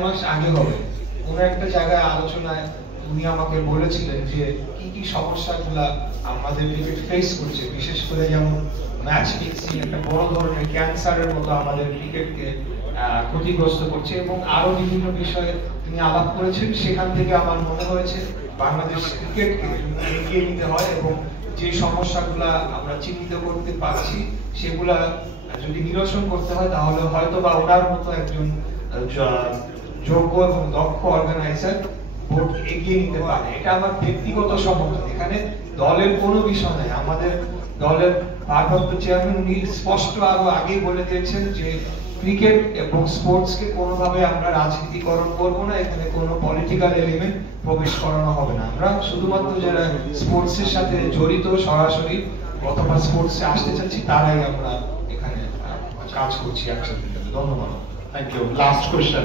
মাস আগে হবে কোন একটা জায়গায় আলোচনায় উনি আমাকে বলেছিলেন যে কি কি সমস্যাগুলা আমাদের ক্রিকেট ফেস করছে, বিশেষ করে যেমন ম্যাচ ফিক্সিং একটা বড় ধরনের ক্যান্সারের মতো আমাদের ক্রিকেটকে ক্ষতিগ্রস্ত করছে এবং আরো বিভিন্ন বিষয়ে তিনি আলাপ করেছেন। সেখান থেকে আমার মনে হয়েছে বাংলাদেশ ক্রিকেটকে এগিয়ে নিতে হয় এবং যে সমস্যাগুলা আমরা চিহ্নিত করতে পারছি সেগুলা যদি নিরসন করতে হয় তাহলে হয়তো বা ওনার মতো একজন যোগ্য এবং দক্ষ অর্গানাইজার ভোট এগিয়ে নিতে পারে। এটা আমার ব্যক্তিগত সমর্থন, এখানে দলের কোনো বিষয় নাই। আমাদের দলের ভারপ্রাপ্ত চেয়ারম্যান উনি স্পষ্ট আরো আগেই বলে দিয়েছেন যে ক্রিকেট এবং স্পোর্টস কে কোনোভাবে আমরা রাজনীতিকরণ করব না, এখানে কোনো পলিটিক্যাল এলিমেন্ট প্রবেশ করানো হবে না। আমরা শুধুমাত্র যারা স্পোর্টস এর সাথে জড়িত সরাসরি অথবা স্পোর্টসে আসতে চাচ্ছি তারাই আমরা এখানে কাজ করছি একসাথে। ধন্যবাদ। Thank you. Last question.